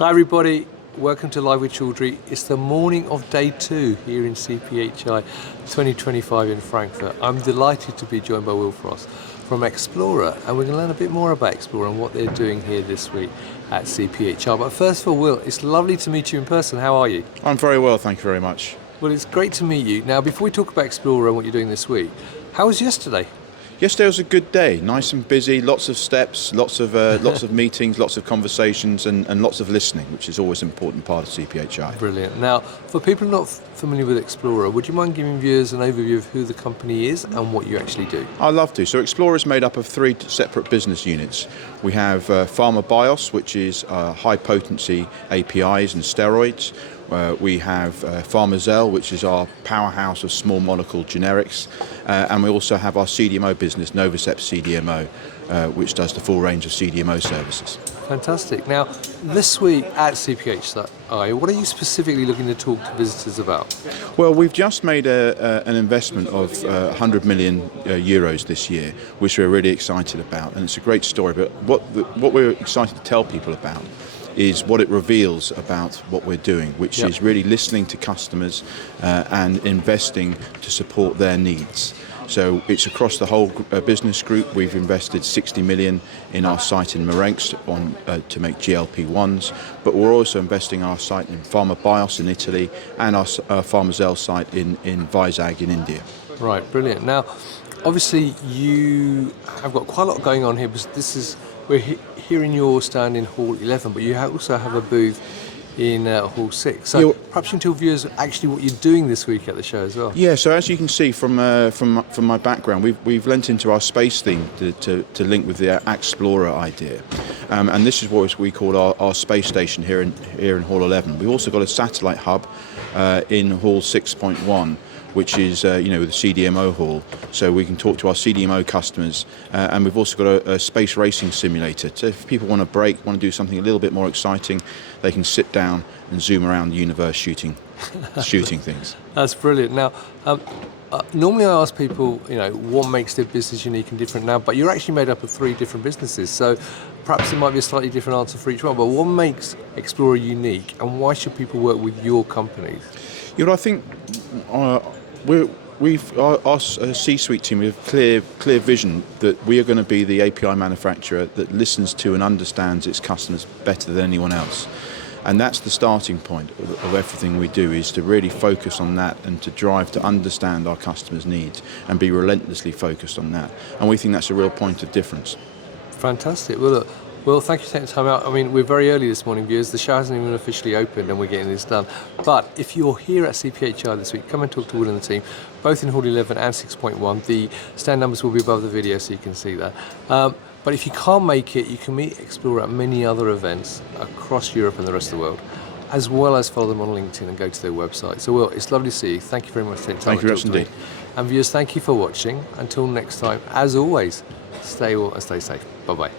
Hi everybody, welcome to Live with Chaudhry. It's the morning of day 2 here in CPHI 2025 in Frankfurt. I'm delighted to be joined by Will Frost from Axplora, and we're going to learn a bit more about Axplora and what they're doing here this week at CPHI. But first of all, Will, it's lovely to meet you in person. How are you? I'm very well, thank you very much. Well, it's great to meet you. Now, before we talk about Axplora and what you're doing this week, how was yesterday? Yesterday was a good day, nice and busy, lots of steps, lots of meetings, lots of conversations and lots of listening, which is always an important part of CPHI. Brilliant. Now, for people not familiar with Axplora, would you mind giving viewers an overview of who the company is and what you actually do? I'd love to. So Axplora is made up of 3 separate business units. We have Pharma Bios, which is high potency APIs and steroids. We have Pharma, which is our powerhouse of small molecule generics, and we also have our CDMO business, Novocept CDMO, which does the full range of CDMO services. Fantastic. Now, this week at CPHI, what are you specifically looking to talk to visitors about? Well, we've just made an investment of 100 million euros this year, which we're really excited about, and it's a great story. But what we're excited to tell people about is what it reveals about what we're doing, which is really listening to customers and investing to support their needs. So it's across the whole business group. We've invested 60 million in our site in Marenx to make GLP-1s, but we're also investing our site in Pharma Bios in Italy and our Pharma site in Vizag in India. Right, brilliant. Now, obviously you have got quite a lot going on here, because we're here in your stand in Hall 11, but you also have a booth in Hall 6. So perhaps you can tell viewers actually what you're doing this week at the show as well. Yeah, so as you can see from my background, we've lent into our space theme to link with the Axplora idea. And this is what we call our space station here in Hall 11. We've also got a satellite hub in Hall 6.1. Which is, the CDMO hall, so we can talk to our CDMO customers, and we've also got a space racing simulator. So if people want to break, want to do something a little bit more exciting, they can sit down and zoom around the universe shooting things. That's brilliant. Now, normally I ask people, what makes their business unique and different now, but you're actually made up of 3 different businesses, so perhaps it might be a slightly different answer for each one, but what makes Axplora unique, and why should people work with your companies? I think our C-suite team, we have clear vision that we are going to be the API manufacturer that listens to and understands its customers better than anyone else. And that's the starting point of everything we do, is to really focus on that and to drive to understand our customers' needs and be relentlessly focused on that. And we think that's a real point of difference. Fantastic. Well, look, Will, thank you for taking the time out. I mean, we're very early this morning, viewers. The show hasn't even officially opened and we're getting this done. But if you're here at CPHI this week, come and talk to Will and the team, both in Hall 11 and 6.1. The stand numbers will be above the video so you can see that. But if you can't make it, you can meet Axplora at many other events across Europe and the rest of the world, as well as follow them on LinkedIn and go to their website. So, Will, it's lovely to see you. Thank you very much for taking time. Thank you very much indeed. And viewers, thank you for watching. Until next time, as always, stay well and stay safe. Bye-bye.